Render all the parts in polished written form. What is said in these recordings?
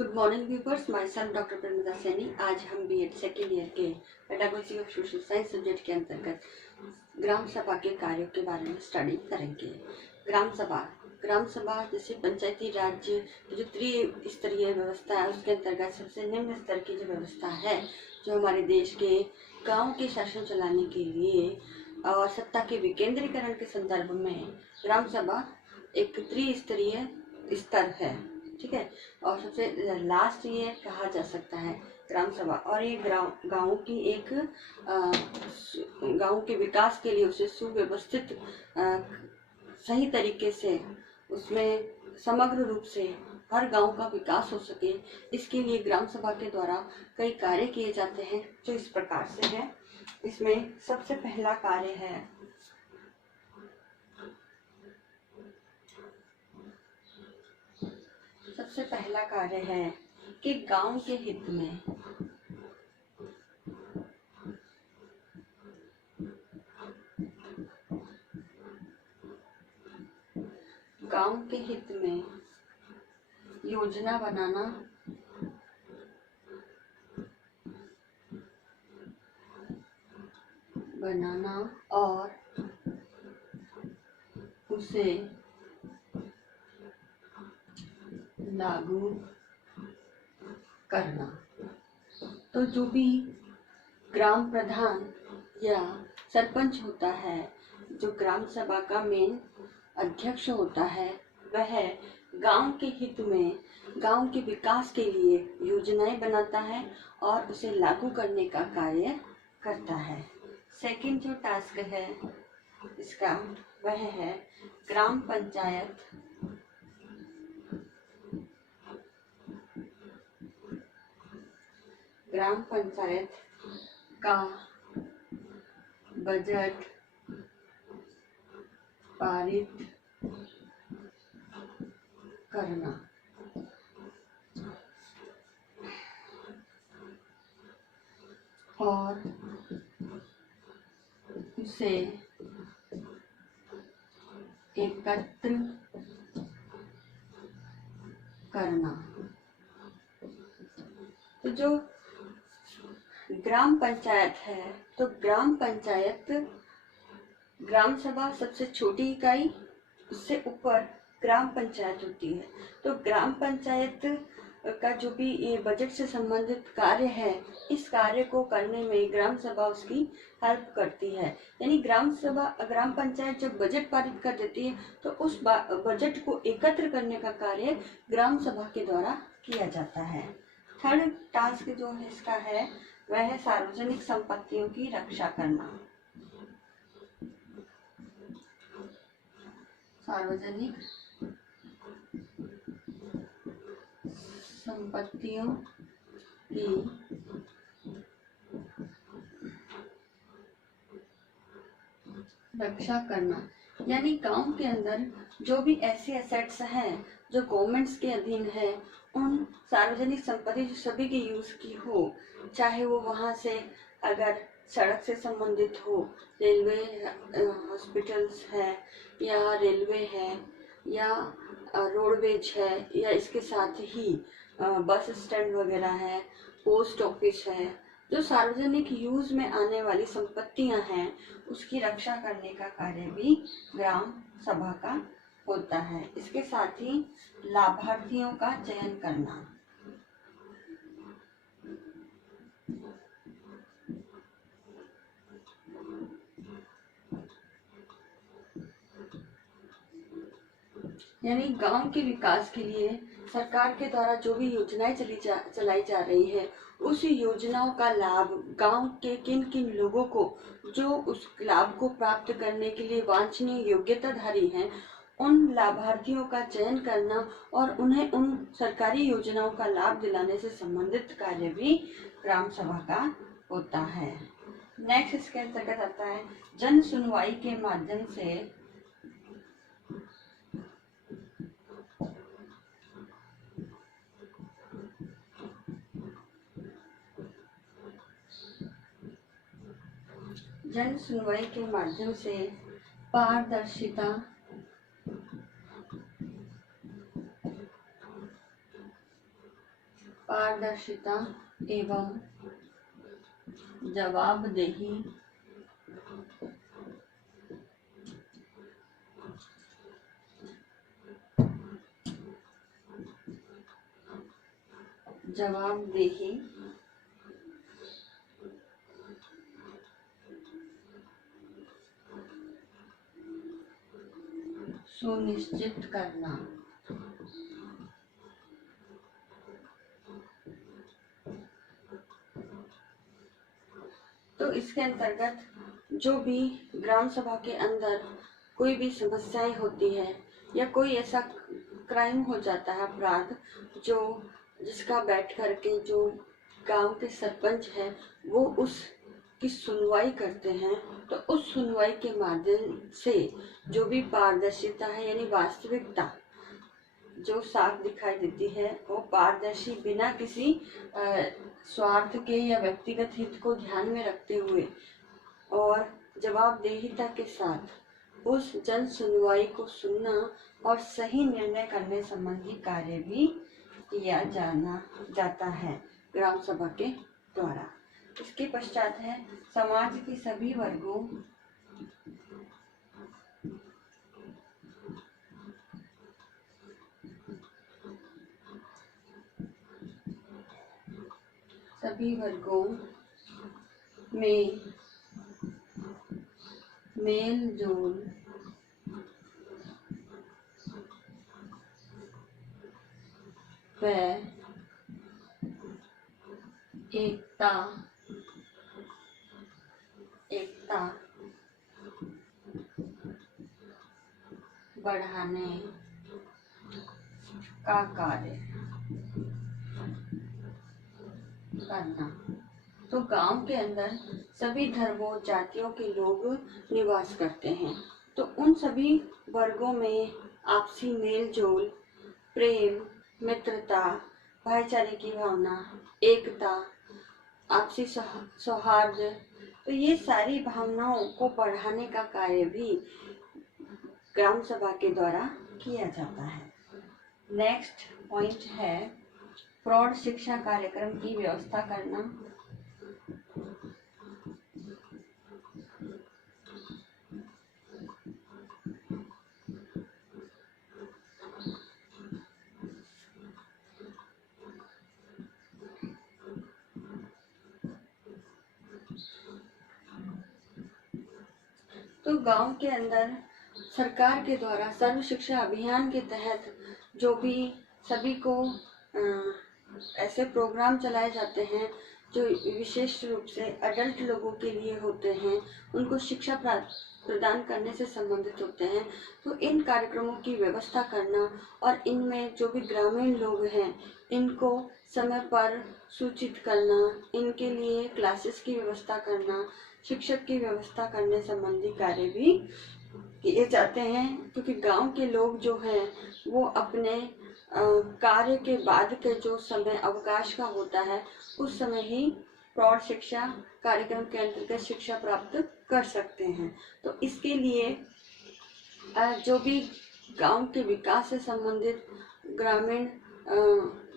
Good morning viewers, my self doctor Premita Saini. आज हम BEd second year के pedagogy of social science subject के अंतर्गत ग्राम सभा के कार्यों के बारे में स्टडी करेंगे। ग्राम सभा जैसे पंचायती राज की जो त्रिस्तरीय व्यवस्था है उसके अंतर्गत सबसे निम्न स्तर की जो व्यवस्था है, जो हमारे देश के गाँव के शासन चलाने के लिए और सत्ता के विकेंद्रीकरण के संदर्भ में ग्राम सभा एक त्रिस्तरीय स्तर है। ठीक है। और सबसे लास्ट ये कहा जा सकता है ग्राम सभा, और ये गाँव की एक गाँव के विकास के लिए उसे सुव्यवस्थित सही तरीके से उसमें समग्र रूप से हर गांव का विकास हो सके, इसके लिए ग्राम सभा के द्वारा कई कार्य किए जाते हैं जो इस प्रकार से है। इसमें सबसे पहला कार्य है कि गांव के हित में योजना बनाना और उसे लागू करना। तो जो भी ग्राम प्रधान या सरपंच होता है, जो ग्राम सभा का मेन अध्यक्ष होता है, वह गांव के हित में गांव के विकास के लिए योजनाएं बनाता है और उसे लागू करने का कार्य करता है। सेकंड जो टास्क है इसका, वह है ग्राम पंचायत का बजट पारित करना। और उसे एकत्र करना। तो जो ग्राम पंचायत है, तो ग्राम सभा सबसे छोटी इकाई, उससे ऊपर ग्राम पंचायत होती है। तो ग्राम पंचायत का जो भी ये बजट से संबंधित कार्य है, इस कार्य को करने में ग्राम सभा उसकी हेल्प करती है। यानी ग्राम पंचायत जब बजट पारित कर देती है तो उस बजट को एकत्र करने का कार्य ग्राम सभा के द्वारा किया जाता है। थर्ड टास्क जो है इसका है, वह है सार्वजनिक संपत्तियों की रक्षा करना। सार्वजनिक संपत्तियों की रक्षा करना, यानी गांव के अंदर जो भी ऐसे एसेट्स हैं जो गवर्नमेंट्स के अधीन है, उन सार्वजनिक संपत्ति जो सभी के यूज की हो, चाहे वो वहां से अगर सड़क से संबंधित हो, रेलवे हॉस्पिटल्स है या रेलवे है या रोडवेज है, या इसके साथ ही बस स्टैंड वगैरह है, पोस्ट ऑफिस है, जो सार्वजनिक यूज में आने वाली संपत्तियां हैं, उसकी रक्षा करने का कार्य भी ग्राम सभा का होता है। इसके साथ ही लाभार्थियों का चयन करना। यानी गांव के विकास के लिए सरकार के द्वारा जो भी योजनाएं चलाई जा रही है, उस योजनाओं का लाभ गांव के किन किन लोगों को, जो उस लाभ को प्राप्त करने के लिए वांछनीय योग्यताधारी हैं, उन लाभार्थियों का चयन करना और उन्हें उन सरकारी योजनाओं का लाभ दिलाने से संबंधित कार्य भी ग्राम सभा का होता है। नेक्स्ट इसके अंतर्गत आता है जन सुनवाई के माध्यम से जन सुनवाई के माध्यम से पारदर्शिता पारदर्शिता एवं जवाबदेही सुनिश्चित करना। तो इसके अंतर्गत जो भी ग्राम सभा के अंदर कोई भी समस्याएं होती है या कोई ऐसा क्राइम हो जाता है, अपराध, जो जिसका बैठ करके जो गांव के सरपंच है वो उसकी सुनवाई करते हैं, तो उस सुनवाई के माध्यम से जो भी पारदर्शिता है यानी वास्तविकता जो साफ दिखाई देती है, वो पारदर्शी बिना किसी स्वार्थ के या व्यक्तिगत हित को ध्यान में रखते हुए और जवाबदेहिता के साथ उस जन सुनवाई को सुनना और सही निर्णय करने संबंधी कार्य भी किया जाता है ग्राम सभा के द्वारा। इसके पश्चात है समाज के सभी वर्गों में मेल जोल व एकता बढ़ाने का कार्य करना। तो गांव के अंदर सभी धर्मों जातियों के लोग निवास करते हैं, तो उन सभी वर्गों में आपसी मेल जोल, प्रेम, मित्रता, भाईचारे की भावना, एकता, आपसी सौहार्द, तो ये सारी भावनाओं को बढ़ाने का कार्य भी ग्राम सभा के द्वारा किया जाता है। नेक्स्ट पॉइंट है प्रौढ़ शिक्षा कार्यक्रम की व्यवस्था करना। तो गांव के अंदर सरकार के द्वारा सर्व शिक्षा अभियान के तहत जो भी सभी को ऐसे प्रोग्राम चलाए जाते हैं जो विशेष रूप से अडल्ट लोगों के लिए होते हैं, उनको शिक्षा प्रदान करने से संबंधित होते हैं। तो इन कार्यक्रमों की व्यवस्था करना और इनमें जो भी ग्रामीण लोग हैं इनको समय पर सूचित करना, इनके लिए क्लासेस की व्यवस्था करना, शिक्षक की व्यवस्था करने संबंधी कार्य भी किए जाते हैं, क्योंकि गांव के लोग जो हैं वो अपने कार्य के बाद के जो समय अवकाश का होता है उस समय ही प्रौढ़ शिक्षा कार्यक्रम के अंतर्गत शिक्षा प्राप्त कर सकते हैं। तो इसके लिए जो भी गांव के विकास से संबंधित, ग्रामीण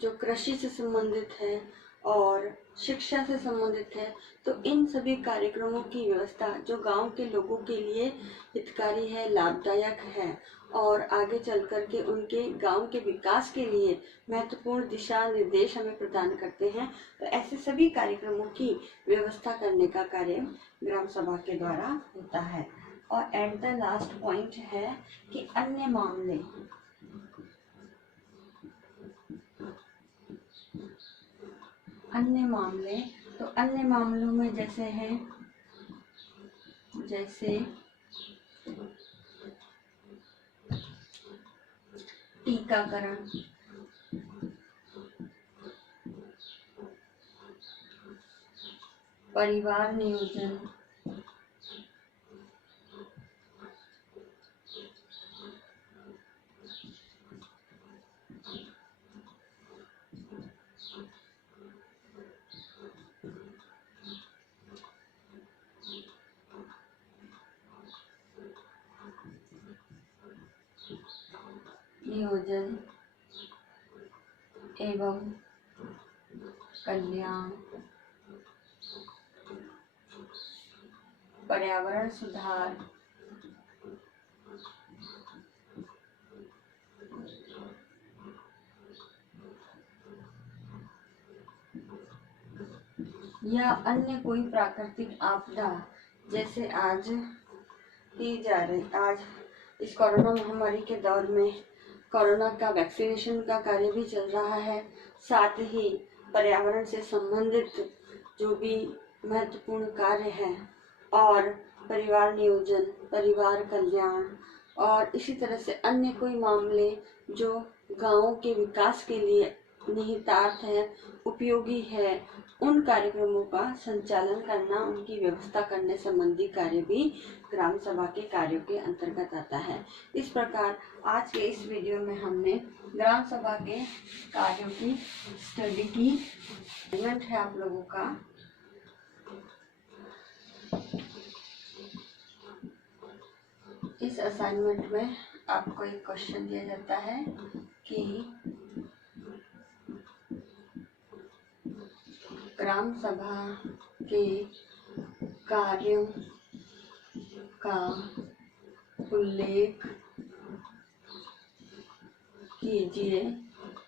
जो कृषि से संबंधित है और शिक्षा से संबंधित है, तो इन सभी कार्यक्रमों की व्यवस्था जो गांव के लोगों के लिए हितकारी है, लाभदायक है और आगे चल कर के उनके गांव के विकास के लिए महत्वपूर्ण दिशा निर्देश हमें प्रदान करते हैं, तो ऐसे सभी कार्यक्रमों की व्यवस्था करने का कार्य ग्राम सभा के द्वारा होता है। और एट द लास्ट पॉइंट है कि अन्य मामले, तो अन्य मामलों में जैसे टीकाकरण, परिवार नियोजन, एवं कल्याण, पर्यावरण सुधार, या अन्य कोई प्राकृतिक आपदा जैसे आज इस कोरोना महामारी के दौर में कोरोना का वैक्सीनेशन का कार्य भी चल रहा है। साथ ही पर्यावरण से संबंधित जो भी महत्वपूर्ण कार्य हैं और परिवार नियोजन, परिवार कल्याण और इसी तरह से अन्य कोई मामले जो गांवों के विकास के लिए निहितार्थ है, उपयोगी है, उन कार्यक्रमों का संचालन करना, उनकी व्यवस्था करने संबंधी कार्य भी ग्राम सभा के कार्यों के अंतर्गत आता है। इस प्रकार आज के इस वीडियो में हमने ग्राम सभा के कार्यों की स्टडी की। असाइनमेंट है आप लोगों का इस असाइनमेंट में आपको एक क्वेश्चन दिया जाता है कि ग्राम सभा के कार्यों का उल्लेख कीजिए।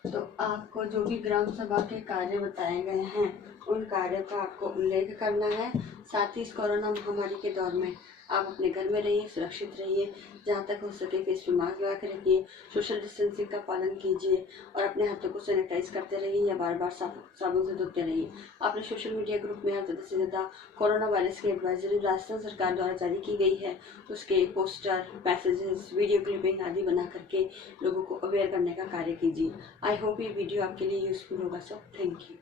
तो आपको जो भी ग्राम सभा के कार्य बताए गए हैं उन कार्यों का आपको उल्लेख करना है। साथ ही इस कोरोना महामारी के दौर में आप अपने घर में रहिए, सुरक्षित रहिए, जहाँ तक हो सके फेस पे मास्क लगा के रखिए, सोशल डिस्टेंसिंग का पालन कीजिए और अपने हाथों को सैनिटाइज करते रहिए या बार बार साबुन से धोते रहिए। आपने सोशल मीडिया ग्रुप में ज़्यादा से ज़्यादा कोरोना वायरस की एडवाइजरी राजस्थान सरकार द्वारा जारी की गई है, उसके पोस्टर, मैसेजेस, वीडियो क्लिपिंग आदि बना करके लोगों को अवेयर करने का कार्य कीजिए। आई होप ये वीडियो आपके लिए यूजफुल होगा। So thank you.